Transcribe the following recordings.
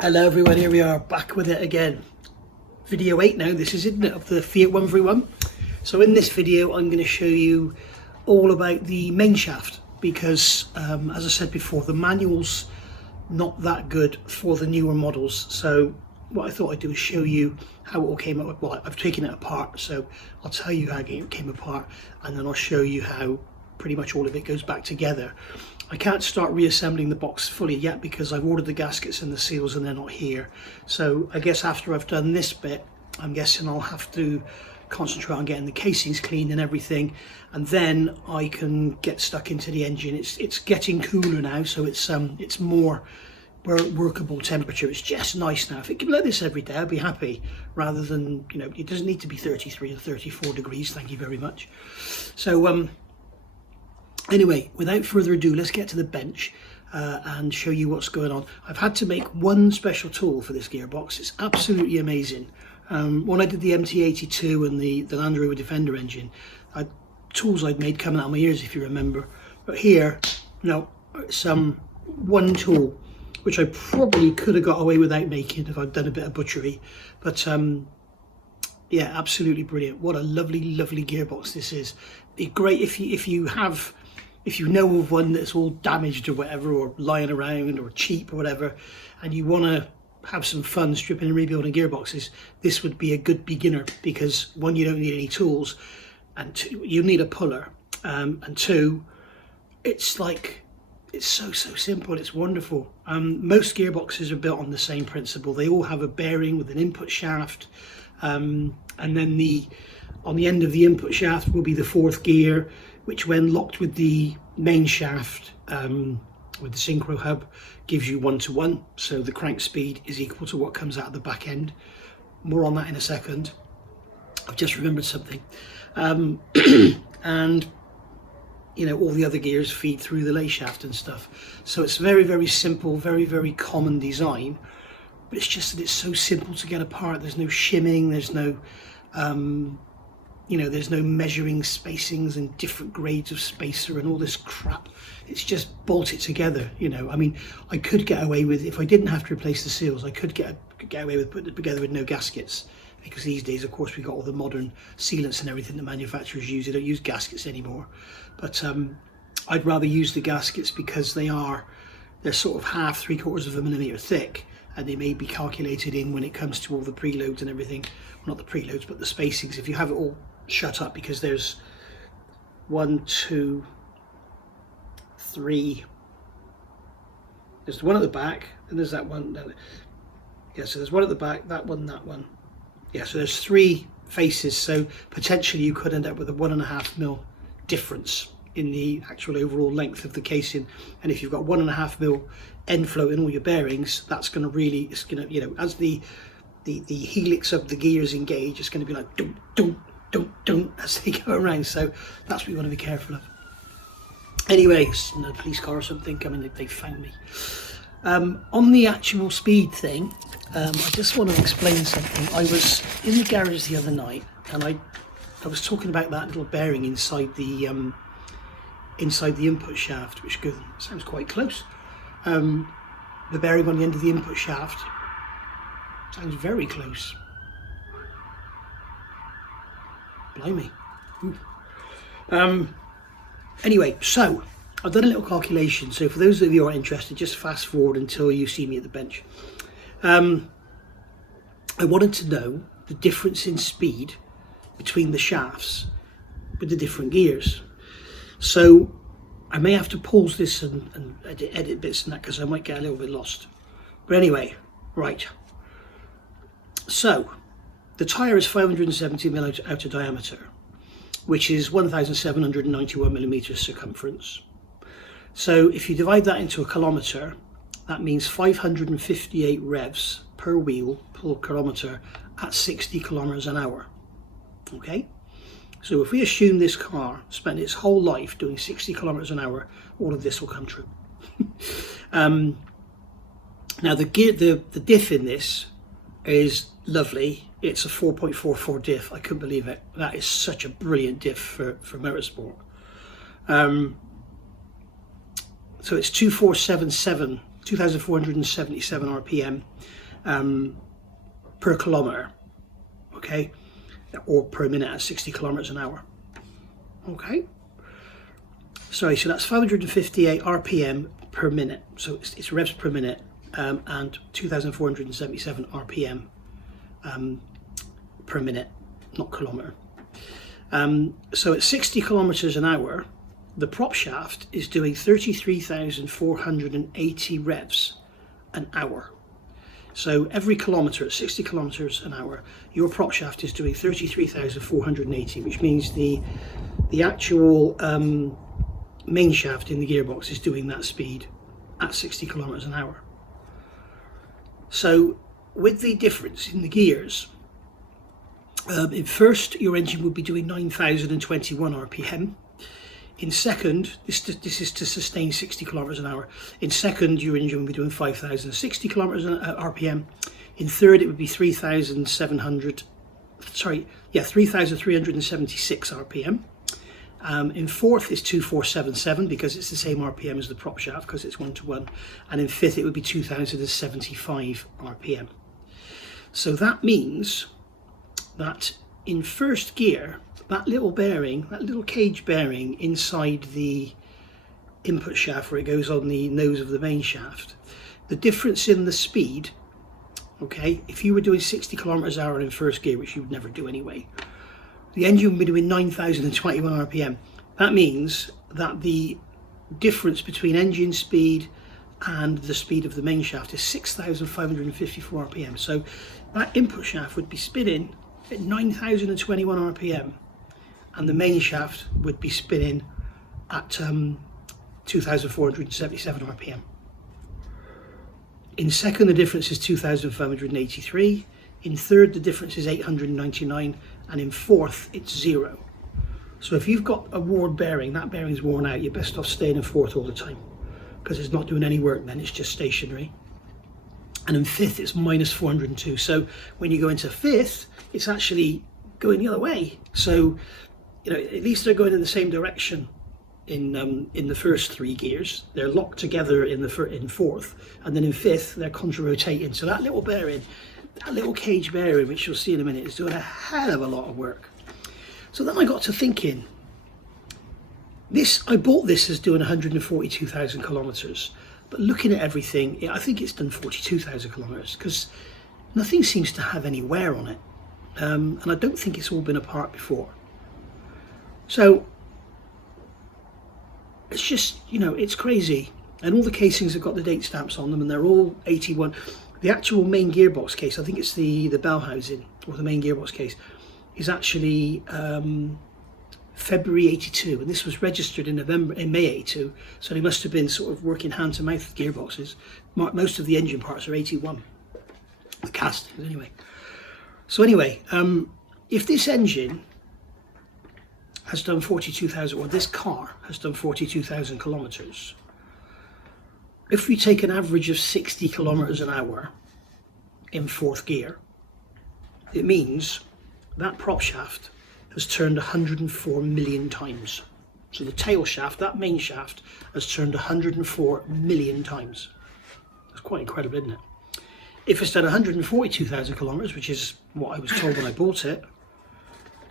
Hello everyone, here we are back with it again. Video 8 now, this is, isn't it, of the Fiat 131. So in this video I'm going to show you all about the main shaft because as I said before, the manual's not that good for the newer models. So what I thought I'd do is show you how it all came up. Well, I've taken it apart, so I'll tell you how it came apart and then I'll show you how pretty much all of it goes back together. I can't start reassembling the box fully yet because I've ordered the gaskets and the seals and they're not here. So I guess after I've done this bit, I'm guessing I'll have to concentrate on getting the casings cleaned and everything, and then I can get stuck into the engine. It's getting cooler now, so it's more workable temperature. It's just nice now. If it could be like this every day, I'd be happy, rather than, you know, it doesn't need to be 33 or 34 degrees, thank you very much. So anyway, without further ado, let's get to the bench and show you what's going on. I've had to make one special tool for this gearbox. It's absolutely amazing. When I did the MT82 and the Land Rover Defender engine, tools I'd made coming out of my ears, if you remember. But here, no, it's one tool which I probably could have got away without making if I'd done a bit of butchery. But yeah, absolutely brilliant. What a lovely, lovely gearbox this is. It's great if you know of one that's all damaged or whatever, or lying around or cheap or whatever, and you want to have some fun stripping and rebuilding gearboxes. This would be a good beginner because, one, you don't need any tools, and two, you need a puller, and two, it's so simple. It's wonderful. Most gearboxes are built on the same principle. They all have a bearing with an input shaft, and then on the end of the input shaft will be the fourth gear, which when locked with the main shaft with the synchro hub gives you 1-to-1, so the crank speed is equal to what comes out of the back end. More on that in a second. I've just remembered something. And you know, all the other gears feed through the lay shaft and stuff. So it's very, very simple, very, very common design, but it's just that it's so simple to get apart. There's no shimming, there's no you know, there's no measuring spacings and different grades of spacer and all this crap. It's just bolt it together, you know. I mean, I could get away with, if I didn't have to replace the seals, I could get away with putting it together with no gaskets, because these days, of course, we've got all the modern sealants and everything that manufacturers use. They don't use gaskets anymore. But I'd rather use the gaskets because they're sort of half, 3/4 of a millimetre thick, and they may be calculated in when it comes to all the preloads and everything. Well, not the preloads, but the spacings. If you have it all shut up, because there's 1, 2, 3, there's one at the back, and there's that one. Yeah, so there's one at the back, that one. Yeah, so there's 3 faces, so potentially you could end up with a 1.5 mil difference in the actual overall length of the casing. And if you've got 1.5 mil end float in all your bearings, that's going to really, it's going to, you know, as the helix of the gears engage, it's going to be like dum dum dum dum as they go around. So that's what you want to be careful of. Anyway, it's a police car or something coming. They found me. On the actual speed thing, I just want to explain something. I was in the garage the other night, and I was talking about that little bearing inside the input shaft, which sounds quite close. The bearing on the end of the input shaft sounds very close. Blimey. Anyway, so I've done a little calculation. So for those of you who are interested, just fast forward until you see me at the bench. I wanted to know the difference in speed between the shafts with the different gears. So I may have to pause this and edit bits and that, because I might get a little bit lost. But anyway, right. So the tyre is 570 mm outer diameter, which is 1,791 millimeters circumference. So if you divide that into a kilometre, that means 558 revs per wheel per kilometre at 60 kilometers an hour. Okay, so if we assume this car spent its whole life doing 60 kilometers an hour, all of this will come true. Now the diff in this is lovely. It's a 4.44 diff. I couldn't believe it. That is such a brilliant diff for motorsport. So it's 2477 2,477 RPM per kilometer, okay, or per minute at 60 kilometers an hour. Okay, sorry, so that's 558 RPM per minute, so it's revs per minute, and 2,477 RPM per minute, not kilometer. So at 60 kilometers an hour, the prop shaft is doing 33,480 revs an hour. So every kilometer at 60 kilometers an hour, your prop shaft is doing 33,480, which means the actual main shaft in the gearbox is doing that speed at 60 kilometers an hour. So with the difference in the gears, in first, your engine would be doing 9,021 RPM. In second, this is to sustain 60 kilometers an hour. In second, your engine would be doing 5,060 kilometers RPM. In third, it would be 3,376 RPM. In fourth is 2,477 because it's the same RPM as the prop shaft because it's 1-to-1. And in fifth, it would be 2,075 RPM. So that means that in first gear, that little bearing, that little cage bearing inside the input shaft where it goes on the nose of the main shaft, the difference in the speed, okay, if you were doing 60 kilometers an hour in first gear, which you would never do anyway, the engine would be doing 9,021 RPM. That means that the difference between engine speed and the speed of the main shaft is 6,554 RPM. So that input shaft would be spinning at 9,021 RPM. And the main shaft would be spinning at 2,477 RPM. In second, the difference is 2,583. In third, the difference is 899. And in fourth, it's 0. So if you've got a worn bearing, that bearing's worn out, you're best off staying in fourth all the time because it's not doing any work then, it's just stationary. And in fifth, it's minus 402. So when you go into fifth, it's actually going the other way. So you know, at least they're going in the same direction in the first three gears. They're locked together in fourth, and then in fifth they're contra-rotating. So that little bearing, that little cage bearing, which you'll see in a minute, is doing a hell of a lot of work. So then I got to thinking, I bought this as doing 142,000 kilometers, but looking at everything, I think it's done 42,000 kilometers because nothing seems to have any wear on it, and I don't think it's all been apart before. So it's just, you know, it's crazy. And all the casings have got the date stamps on them and they're all 81. The actual main gearbox case, I think it's the bell housing or the main gearbox case, is actually February 82. And this was registered in May 82. So they must have been sort of working hand to mouth with gearboxes. Most of the engine parts are 81. The castings anyway. So anyway, if this engine has done 42,000, or this car has done 42,000 kilometers. If we take an average of 60 kilometers an hour in fourth gear, it means that prop shaft has turned 104 million times. So the tail shaft, that main shaft, has turned 104 million times. That's quite incredible, isn't it? If it's done 142,000 kilometers, which is what I was told when I bought it,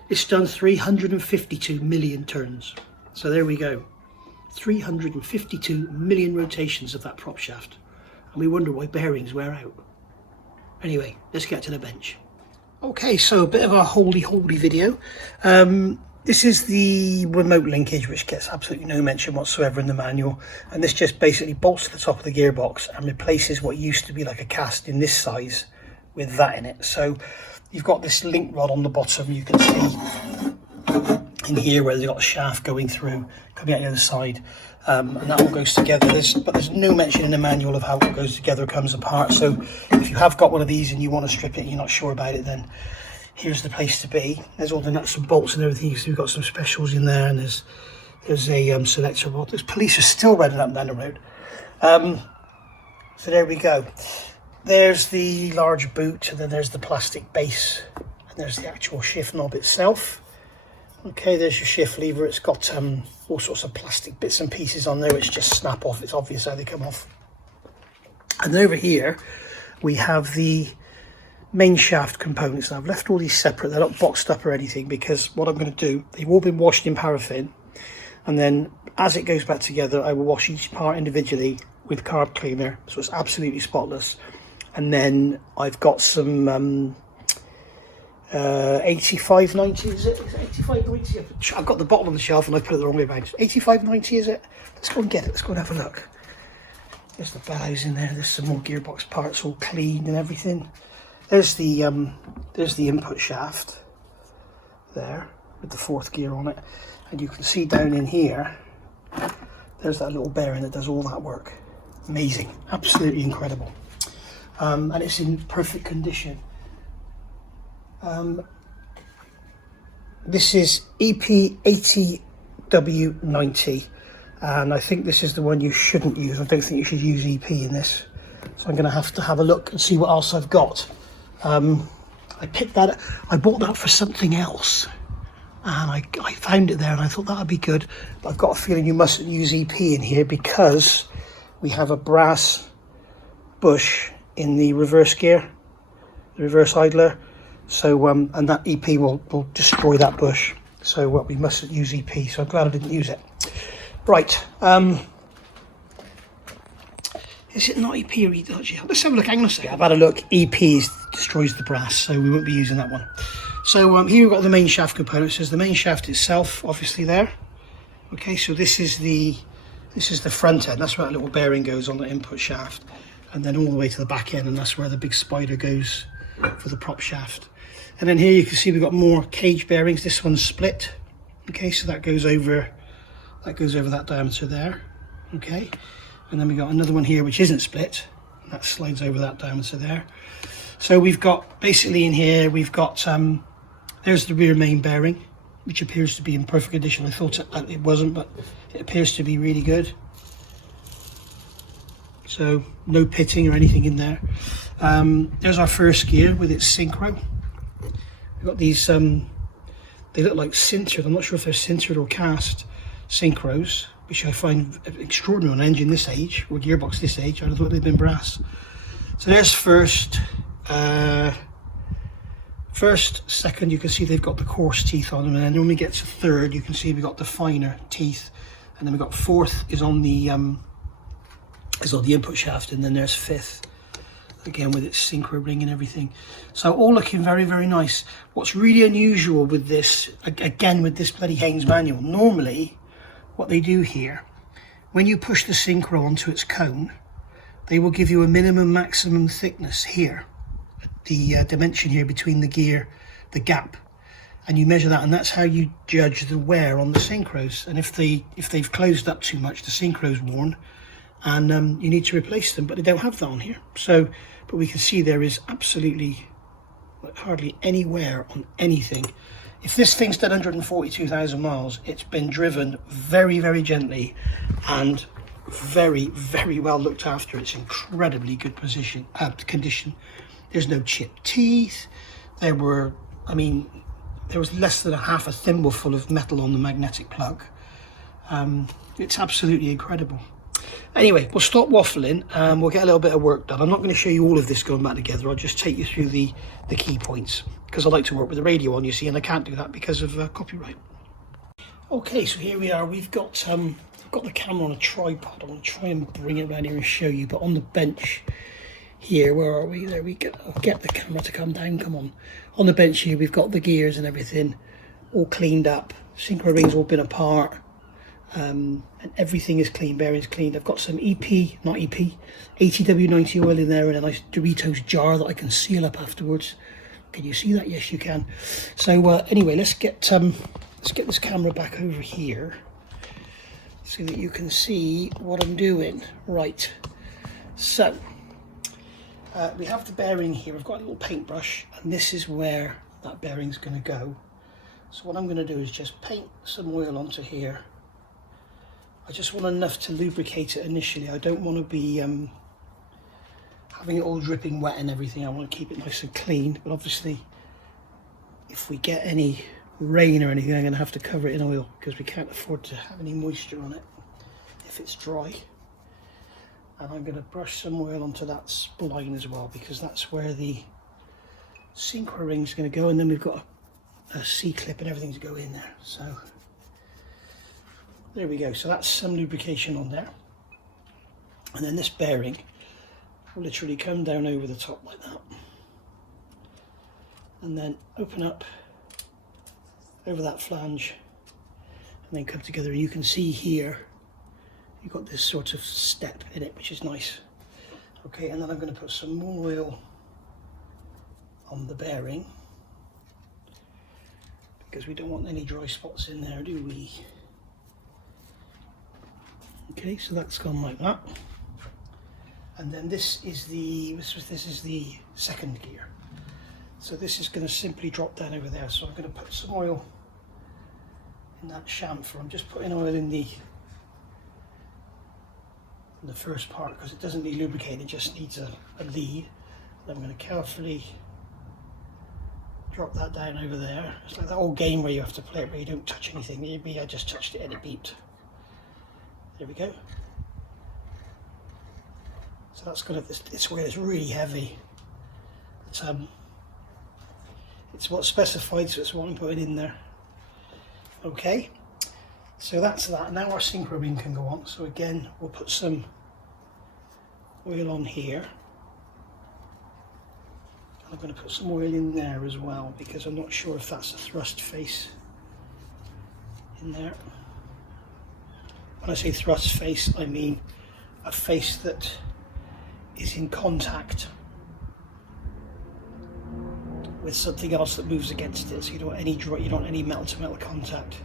it's done 352 million turns. So there we go. 352 million rotations of that prop shaft. And we wonder why bearings wear out. Anyway, let's get to the bench. Okay, so a bit of a holy video. This is the remote linkage, which gets absolutely no mention whatsoever in the manual. And this just basically bolts to the top of the gearbox and replaces what used to be like a cast in this size with that in it. So you've got this link rod on the bottom, you can see in here where they've got a shaft going through, coming out the other side, and that all goes together. But there's no mention in the manual of how it goes together, comes apart. So if you have got one of these and you want to strip it and you're not sure about it, then here's the place to be. There's all the nuts and bolts and everything. So we've got some specials in there, and there's a selector rod. Those police are still running up and down the road. So there we go. There's the large boot, and then there's the plastic base, and there's the actual shift knob itself. Okay, there's your shift lever. It's got all sorts of plastic bits and pieces on there which just snap off. It's obvious how they come off. And over here we have the main shaft components. Now I've left all these separate, they're not boxed up or anything, because what I'm going to do, they've all been washed in paraffin, and then as it goes back together I will wash each part individually with carb cleaner so it's absolutely spotless. And then I've got some 8590, is it 8590? I've got the bottle on the shelf and I put it the wrong way around. 8590, is it? Let's go and get it, let's go and have a look. There's the bellows in there, there's some more gearbox parts all cleaned and everything. There's the input shaft there with the 4th gear on it, and you can see down in here there's that little bearing that does all that work. Amazing, absolutely incredible. And it's in perfect condition. This is EP80W90, and I think this is the one you shouldn't use. I don't think you should use EP in this, so I'm going to have a look and see what else I've got. I picked that, I bought that for something else, and I found it there and I thought that would be good, but I've got a feeling you mustn't use EP in here because we have a brass bush in the reverse gear, the reverse idler, so and that EP will destroy that bush, so we mustn't use EP, so I'm glad I didn't use it. Right, is it not EP or EP? Let's have a look, hang on a second. I've had a look, EP destroys the brass, so we won't be using that one. So here we've got the main shaft components. There's the main shaft itself, obviously there. Okay, so this is the front end, that's where that little bearing goes on the input shaft, and then all the way to the back end, and that's where the big spider goes for the prop shaft. And then here you can see we've got more cage bearings. This one's split. Okay, so that goes over that diameter there. Okay, and then we got another one here which isn't split, and that slides over that diameter there. So we've got basically in here we've got there's the rear main bearing, which appears to be in perfect condition. I thought it wasn't, but it appears to be really good. So no pitting or anything in there. There's our first gear with its synchro. We've got these, they look like sintered, I'm not sure if they're sintered or cast synchros, which I find extraordinary on an engine this age, or gearbox this age. I thought they'd been brass. So there's first, second, you can see they've got the coarse teeth on them, and then when we get to third, you can see we've got the finer teeth, and then we've got 4th is on the input shaft, and then there's 5th, again with its synchro ring and everything. So all looking very, very nice. What's really unusual with this, again with this bloody Haynes manual, normally what they do here, when you push the synchro onto its cone, they will give you a minimum maximum thickness here, the dimension here between the gear, the gap, and you measure that, and that's how you judge the wear on the synchros. And if they've closed up too much, the synchro's worn, and you need to replace them, but they don't have that on here. So, but we can see there is absolutely hardly any wear on anything. If this thing's done 142,000 miles, it's been driven very, very gently and very, very well looked after. It's incredibly good condition. There's no chipped teeth. There was less than half a thimble full of metal on the magnetic plug. It's absolutely incredible. Anyway, we'll stop waffling and we'll get a little bit of work done. I'm not going to show you all of this going back together. I'll just take you through the key points, because I like to work with the radio on, you see, and I can't do that because of copyright. Okay, so here we are. We've got I've got the camera on a tripod. I'm going to try and bring it around here and show you, but on the bench here, where are we? There we go. I'll get the camera to come down, come on. On the bench here, we've got the gears and everything all cleaned up. Synchro rings all been apart. And everything is clean, bearings cleaned. I've got some ATW90 oil in there, and a nice Doritos jar that I can seal up afterwards. Can you see that? Yes, you can. So anyway, let's get this camera back over here so that you can see what I'm doing. Right, so we have the bearing here. I've got a little paintbrush, and this is where that bearing's going to go. So what I'm going to do is just paint some oil onto here. I just want enough to lubricate it initially. I don't want to be having it all dripping wet and everything. I want to keep it nice and clean, but obviously if we get any rain or anything, I'm going to have to cover it in oil because we can't afford to have any moisture on it if it's dry. And I'm going to brush some oil onto that spline as well, because that's where the synchro ring is going to go, and then we've got a C-clip and everything to go in there. So there we go. So that's some lubrication on there. And then this bearing will literally come down over the top like that, and then open up over that flange, and then come together. You can see here you've got this sort of step in it, which is nice. Okay, and then I'm going to put some more oil on the bearing, because we don't want any dry spots in there, do we? Okay, so that's gone like that. And then this is the second gear. So this is going to simply drop down over there. So I'm going to put some oil in that chamfer. I'm just putting oil in the first part because it doesn't need lubricating, it just needs a lead. Then I'm going to carefully drop that down over there. It's like that old game where you have to play it where you don't touch anything. Maybe I just touched it and it beeped. There we go. So that's got this where it's really heavy. It's what's specified, so it's what I'm putting in there. Okay, so that's that. Now our synchro ring can go on. So again, we'll put some oil on here. And I'm going to put some oil in there as well, because I'm not sure if that's a thrust face in there. When I say thrust face, I mean a face that is in contact with something else that moves against it. So you don't want any metal to metal contact.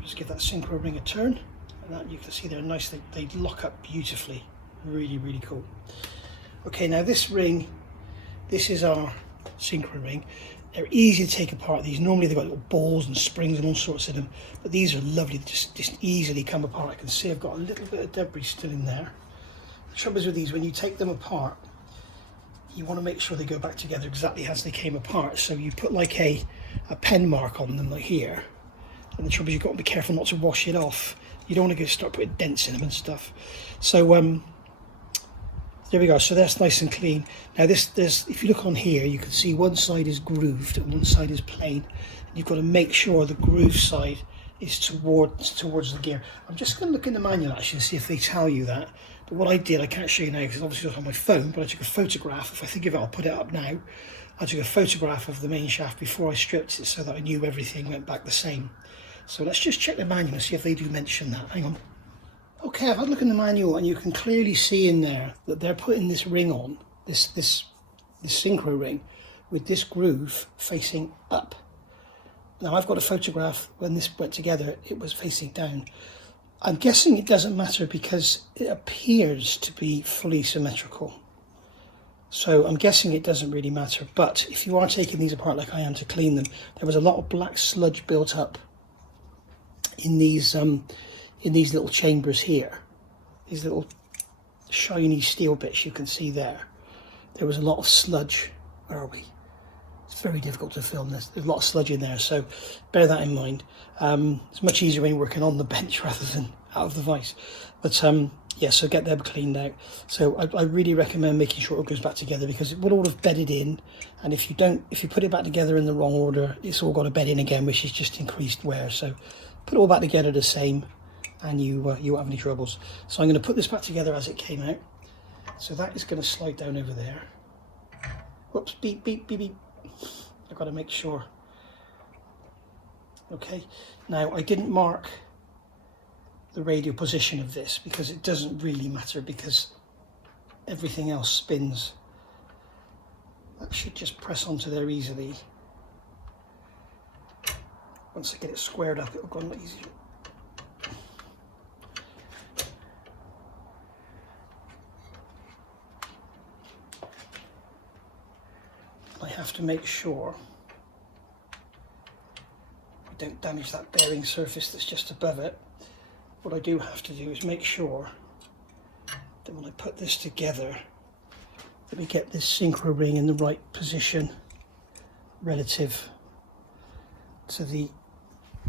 Just give that synchro ring a turn, and that you can see they're nice. They lock up beautifully. Really, really cool. Okay, now this ring, this is our synchro ring. They're easy to take apart. These normally they've got little balls and springs and all sorts of them, but these are lovely. They just easily come apart. I can see I've got a little bit of debris still in there. The trouble is with these, when you take them apart, you want to make sure they go back together exactly as they came apart. So you put like a pen mark on them, like here. And the trouble is you've got to be careful not to wash it off. You don't want to start putting dents in them and stuff. So there we go. So that's nice and clean. Now if you look on here, you can see one side is grooved and one side is plain. And you've got to make sure the groove side is towards the gear. I'm just going to look in the manual actually and see if they tell you that. But what I did, I can't show you now because it's obviously not on my phone, but I took a photograph. If I think of it, I'll put it up now. I took a photograph of the main shaft before I stripped it so that I knew everything went back the same. So let's just check the manual and see if they do mention that. Hang on. Okay, I've had a look in the manual and you can clearly see in there that they're putting this ring on, this synchro ring, with this groove facing up. Now I've got a photograph when this went together, it was facing down. I'm guessing it doesn't matter because it appears to be fully symmetrical. So I'm guessing it doesn't really matter, but if you are taking these apart like I am to clean them, there was a lot of black sludge built up in these little chambers here. These little shiny steel bits you can see there. There was a lot of sludge. Where are we? It's very difficult to film this. There's a lot of sludge in there, so bear that in mind. It's much easier when you're working on the bench rather than out of the vise. But yeah, so get them cleaned out. So I really recommend making sure it all goes back together because it would all have bedded in, and if you put it back together in the wrong order, it's all got to bed in again, which is just increased wear. So put it all back together the same, and you won't have any troubles. So I'm going to put this back together as it came out. So that is going to slide down over there. Whoops, beep, beep, beep, beep. I've got to make sure. Okay, now I didn't mark the radial position of this because it doesn't really matter because everything else spins. That should just press onto there easily. Once I get it squared up, it'll go a lot easier. I have to make sure we don't damage that bearing surface that's just above it. What I do have to do is make sure that when I put this together that we get this synchro ring in the right position relative to the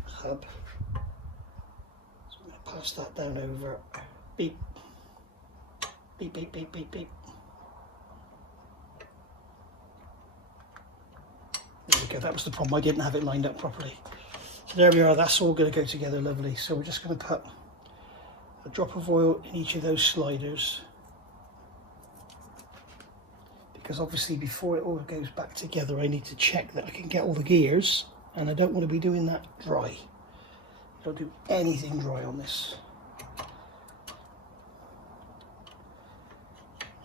hub. So I'm going to pass that down over. Beep. Beep, beep, beep, beep, beep. There we go, that was the problem, I didn't have it lined up properly. So there we are, that's all going to go together lovely. So we're just going to put a drop of oil in each of those sliders, because obviously before it all goes back together I need to check that I can get all the gears, and I don't want to be doing that dry. Don't do anything dry on this.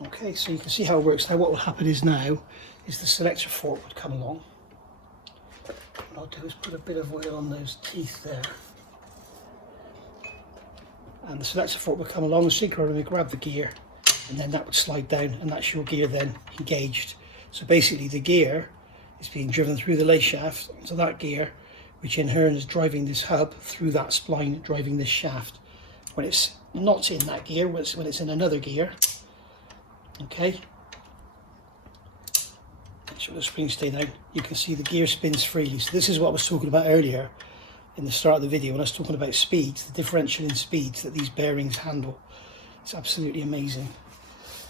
Okay, so you can see how it works. Now what will happen is now is the selector fork would come along. What I'll do is put a bit of oil on those teeth there, and the selector fork will come along and synchronously grab the gear, and then that would slide down, and that's your gear then engaged. So basically the gear is being driven through the lay shaft onto that gear, which in turn is driving this hub through that spline, driving this shaft. When it's not in that gear, when it's in another gear, okay, make sure the springs stay down, you can see the gear spins freely. So this is what I was talking about earlier in the start of the video when I was talking about speeds, the differential in speeds that these bearings handle. It's absolutely amazing.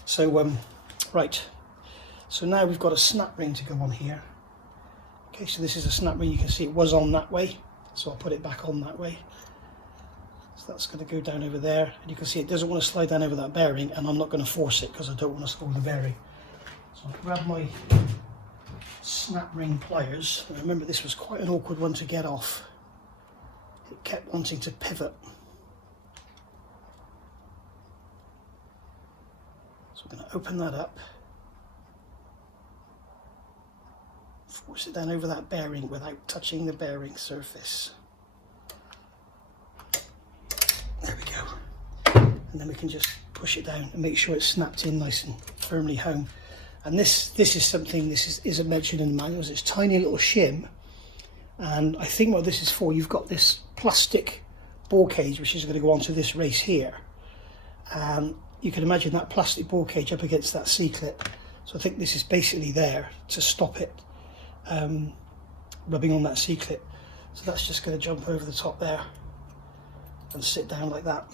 So right, so now we've got a snap ring to go on here. Okay, so this is a snap ring, you can see it was on that way, so I'll put it back on that way. So that's going to go down over there, and you can see it doesn't want to slide down over that bearing, and I'm not going to force it because I don't want to spoil the bearing. So I'll grab my snap ring pliers, and remember this was quite an awkward one to get off. It kept wanting to pivot. So I'm going to open that up, force it down over that bearing without touching the bearing surface. There we go. And then we can just push it down and make sure it's snapped in nice and firmly home. And this is something, this isn't mentioned in the manuals, it's tiny little shim. And I think what this is for, you've got this plastic bore cage which is going to go onto this race here. You can imagine that plastic bore cage up against that C-clip. So I think this is basically there to stop it rubbing on that C-clip. So that's just going to jump over the top there and sit down like that.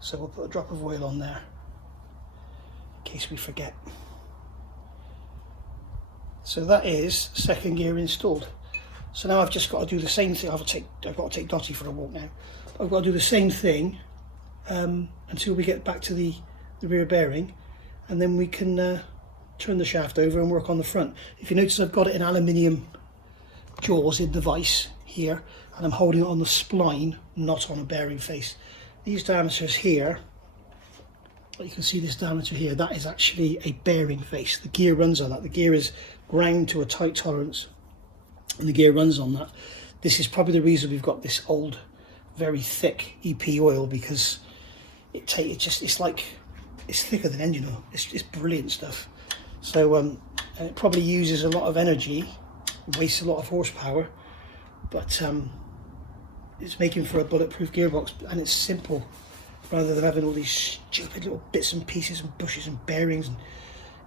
So we'll put a drop of oil on there in case we forget. So that is second gear installed. So now I've just got to do the same thing. I've got to take Dottie for a walk now. I've got to do the same thing until we get back to the rear bearing, and then we can turn the shaft over and work on the front. If you notice, I've got it in aluminium jaws in the vise here, and I'm holding it on the spline, not on a bearing face. These diameters here, you can see this diameter here, that is actually a bearing face. The gear runs on that. The gear is ground to a tight tolerance, and the gear runs on that. This is probably the reason we've got this old, very thick EP oil, because it's thicker than engine oil. It's brilliant stuff. So and it probably uses a lot of energy, wastes a lot of horsepower, but it's making for a bulletproof gearbox, and it's simple rather than having all these stupid little bits and pieces and bushes and bearings and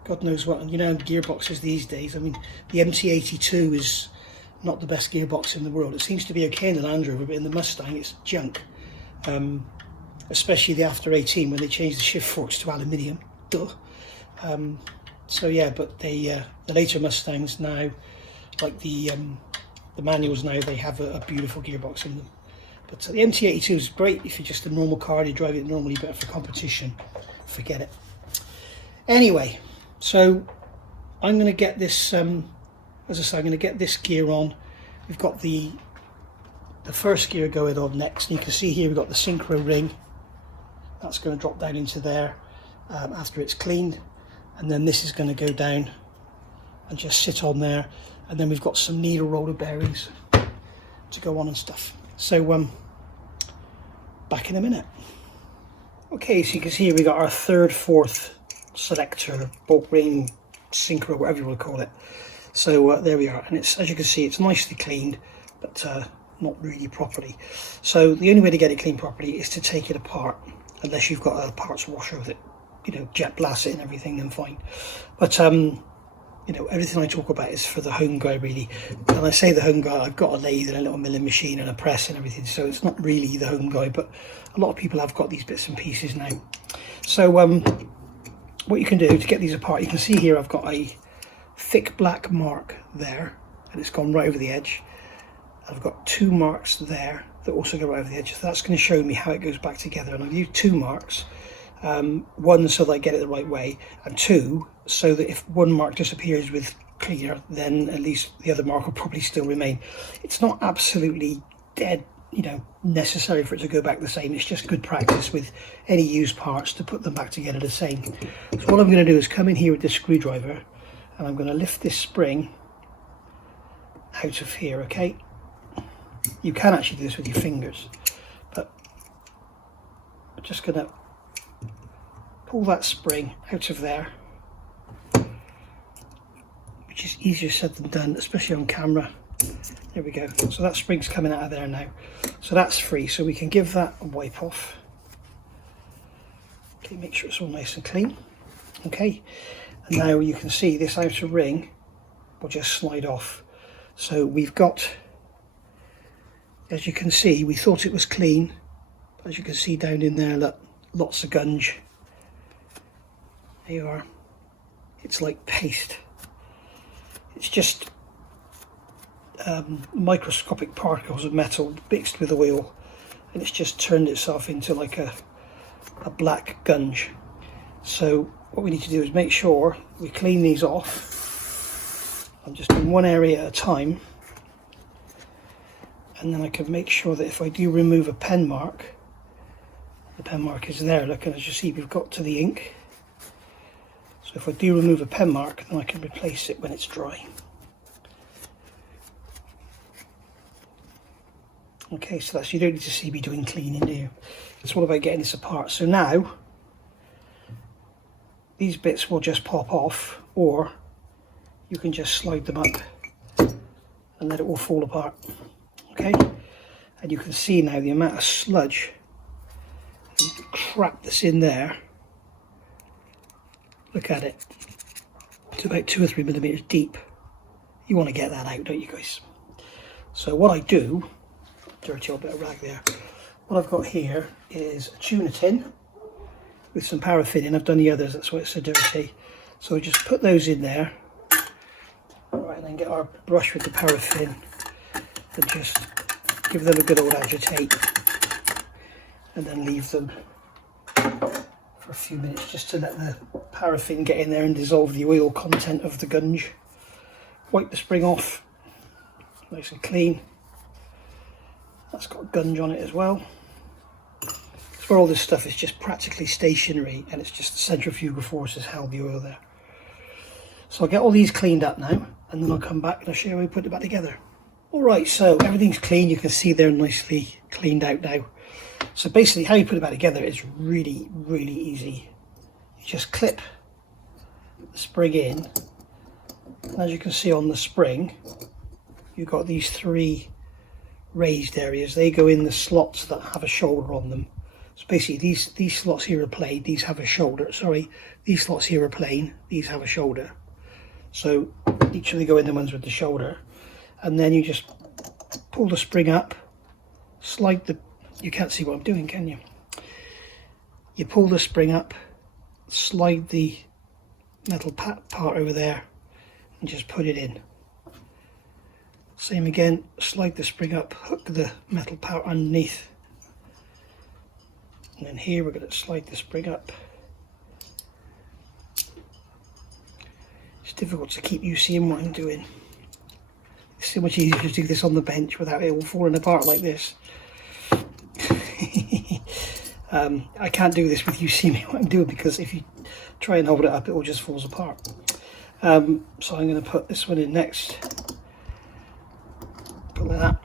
God knows what. And you know, gearboxes these days, I mean, the MT82 is not the best gearbox in the world. It seems to be okay in the Land Rover, but in the Mustang it's junk. Especially the After 18 when they changed the shift forks to aluminium. Duh. So yeah, but the later Mustangs now, like the manuals now, they have a beautiful gearbox in them. But the MT82 is great if you're just a normal car and you drive it normally, but for competition, forget it. Anyway, so I'm going to get this, as I say, I'm going to get this gear on. We've got the first gear going on next, and you can see here we've got the synchro ring. That's going to drop down into there after it's cleaned, and then this is going to go down and just sit on there, and then we've got some needle roller bearings to go on and stuff. So back in a minute. Okay, so you can see we got our third, fourth selector, bolt ring, synchro, whatever you want to call it. So there we are, and it's, as you can see, it's nicely cleaned, but not really properly. So the only way to get it cleaned properly is to take it apart, unless you've got a parts washer with it, you know, jet blast it and everything, then fine. But you know, everything I talk about is for the home guy really. And I say the home guy, I've got a lathe and a little milling machine and a press and everything, so it's not really the home guy, but a lot of people have got these bits and pieces now. So what you can do to get these apart, you can see here I've got a thick black mark there, and it's gone right over the edge. I've got 2 marks there that also go right over the edge. So that's going to show me how it goes back together, and I've used 2 marks. 1 so that I get it the right way, and 2 so that if one mark disappears with cleaner, then at least the other mark will probably still remain. It's not absolutely dead, you know, necessary for it to go back the same. It's just good practice with any used parts to put them back together the same. So what I'm going to do is come in here with this screwdriver, and I'm going to lift this spring out of here. Okay, you can actually do this with your fingers, but I'm just going to pull that spring out of there, which is easier said than done, especially on camera. There we go. So that spring's coming out of there now. So that's free. So we can give that a wipe off. Okay, make sure it's all nice and clean. Okay, and now you can see this outer ring will just slide off. So we've got, as you can see, we thought it was clean. As you can see down in there, look, lots of gunge. There you are. It's like paste. It's just microscopic particles of metal mixed with oil, and it's just turned itself into like a black gunge. So what we need to do is make sure we clean these off. I'm just doing one area at a time, and then I can make sure that if I do remove a pen mark, the pen mark is there. Look, and as you see, we've got to the ink. So if I do remove a pen mark, then I can replace it when it's dry. Okay, so that's, you don't need to see me doing cleaning, do you? It's all about getting this apart. So now, these bits will just pop off, or you can just slide them up and let it all fall apart. Okay, and you can see now the amount of sludge and crap that's in there. Look at it. It's about 2 or 3 millimeters deep. You want to get that out, don't you guys? So what I do, dirty old bit of rag there. What I've got here is a tuna tin with some paraffin in. I've done the others, that's why it's so dirty. So we just put those in there. Right, and then get our brush with the paraffin and just give them a good old agitate, and then leave them for a few minutes just to let the paraffin get in there and dissolve the oil content of the gunge. Wipe the spring off, nice and clean. That's got gunge on it as well. It's where all this stuff is just practically stationary, and it's just the centrifugal forces held the oil there. So I'll get all these cleaned up now, and then I'll come back and I'll show you how we put it back together. Alright, so everything's clean. You can see they're nicely cleaned out now. So basically how you put it back together is really, really easy. You just clip the spring in, and as you can see on the spring, you've got these 3 raised areas. They go in the slots that have a shoulder on them. So basically these slots here are plain, these have a shoulder. Sorry, these slots here are plain, these have a shoulder. So each of them go in the ones with the shoulder, and then you just pull the spring up, slide the, you can't see what I'm doing, can you? You pull the spring up, slide the metal part over there, and just put it in. Same again, slide the spring up, hook the metal part underneath, and then here we're going to slide the spring up. It's difficult to keep you seeing what I'm doing. It's so much easier to do this on the bench without it all falling apart like this. I can't do this with you seeing what I'm doing, because if you try and hold it up, it all just falls apart. So I'm going to put this one in next. Put like that,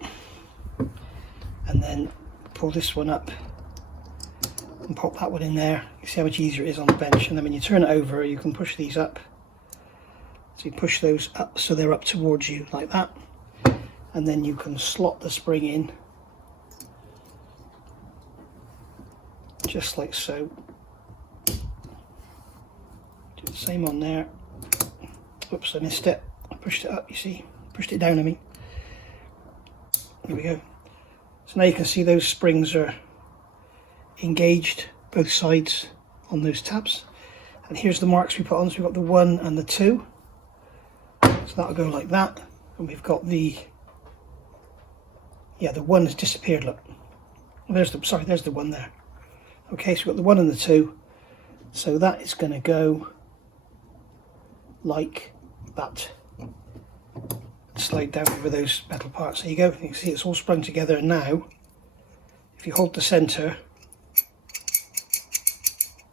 and then pull this one up and pop that one in there. You see how much easier it is on the bench, and then when you turn it over, you can push these up. So you push those up so they're up towards you like that, and then you can slot the spring in just like so. Do the same on there. Oops, I missed it. I pushed it up, you see. Pushed it down, I mean. There we go. So now you can see those springs are engaged, both sides on those tabs. And here's the marks we put on. So we've got the 1 and the 2. So that'll go like that. And we've got the, yeah, the 1 has disappeared, look. There's the 1 there. Okay, so we've got the 1 and the 2. So that is going to go like that. Slide down over those metal parts. There you go. You can see it's all sprung together. And now, if you hold the centre,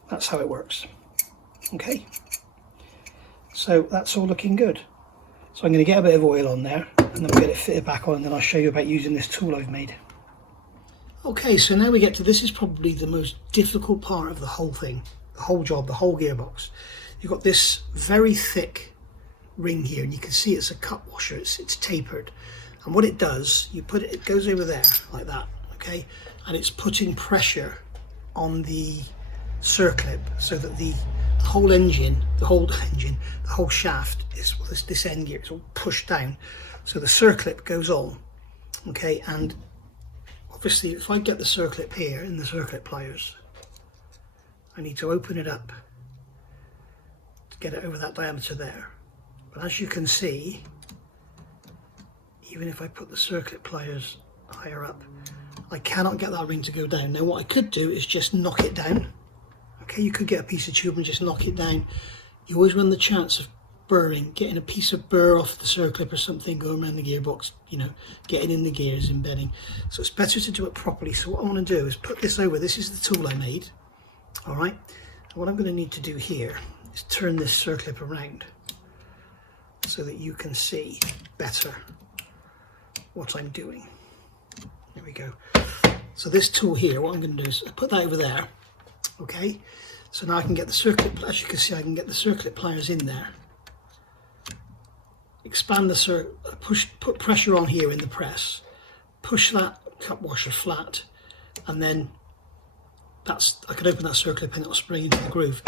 that's how it works. Okay. So that's all looking good. So I'm going to get a bit of oil on there, and then we'll get it fitted back on, and then I'll show you about using this tool I've made. Okay, so now we get to, this is probably the most difficult part of the whole thing, the whole job, the whole gearbox. You've got this very thick ring here, and you can see it's a cut washer, it's tapered. And what it does, you put it, it goes over there like that, okay? And it's putting pressure on the circlip so that the whole engine, the whole shaft is, well, this end gear is all pushed down. So the circlip goes on, okay? And obviously, if I get the circlip here in the circlip pliers, I need to open it up to get it over that diameter there. But as you can see, even if I put the circlip pliers higher up, I cannot get that ring to go down. Now what I could do is just knock it down. Okay, you could get a piece of tube and just knock it down. You always run the chance of burring, getting a piece of burr off the circlip or something going around the gearbox, you know, getting in the gears, embedding. So it's better to do it properly. So what I want to do is put this over. This is the tool I made. All right. And what I'm going to need to do here is turn this circlip around so that you can see better what I'm doing. There we go. So this tool here, what I'm going to do is put that over there. Okay. So now I can get the circlip, as you can see, I can get the circlip pliers in there. Expand the put pressure on here in the press, push that cup washer flat, and then I could open that circlip and it'll spring into the groove.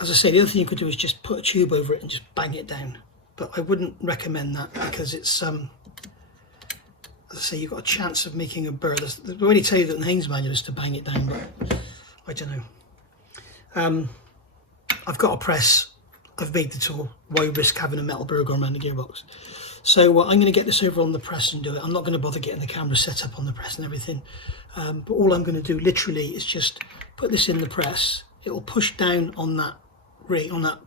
As I say, the other thing you could do is just put a tube over it and just bang it down, but I wouldn't recommend that because it's as I say, you've got a chance of making a burr. They already tell you that in the Haynes manual is to bang it down, but I don't know. I've got a press. I've made the tool. Why risk having a metal burr going around the gearbox? So I'm going to get this over on the press and do it. I'm not going to bother getting the camera set up on the press and everything. But all I'm going to do literally is just put this in the press. It will push down on that ring, on that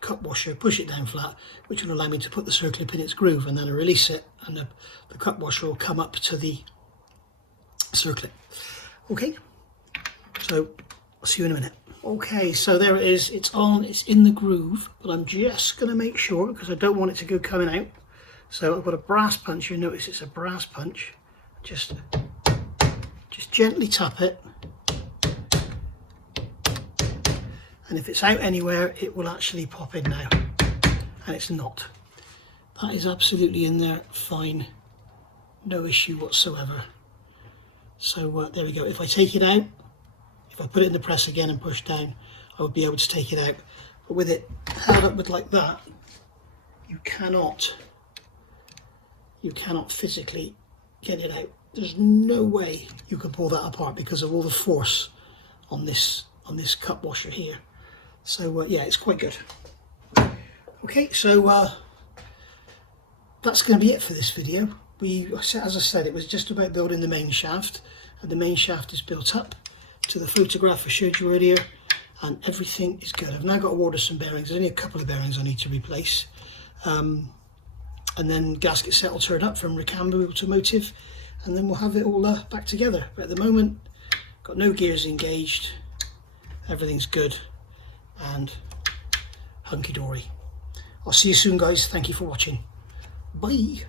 cup washer, push it down flat, which will allow me to put the circlip in its groove, and then I release it, and the cup washer will come up to the circlip. Okay, so I'll see you in a minute. Okay, so there it is, it's on, it's in the groove, but I'm just going to make sure, because I don't want it to go coming out. So I've got a brass punch. You notice it's a brass punch. Just gently tap it, and if it's out anywhere, it will actually pop in now, and it's not. That is absolutely in there, fine, no issue whatsoever. So there we go. If I take it out, if I put it in the press again and push down, I would be able to take it out. But with it held up with like that, you cannot physically get it out. There's no way you can pull that apart because of all the force on this cup washer here. So yeah, it's quite good. Okay, so that's going to be it for this video. As I said, it was just about building the main shaft, and the main shaft is built up to the photograph I showed you earlier, and everything is good. I've now got to order some bearings. There's only a couple of bearings I need to replace, and then gasket set will turn up from Ricambo Automotive, and then we'll have it all back together. But at the moment, got no gears engaged, everything's good and hunky-dory. I'll see you soon, guys. Thank you for watching. Bye.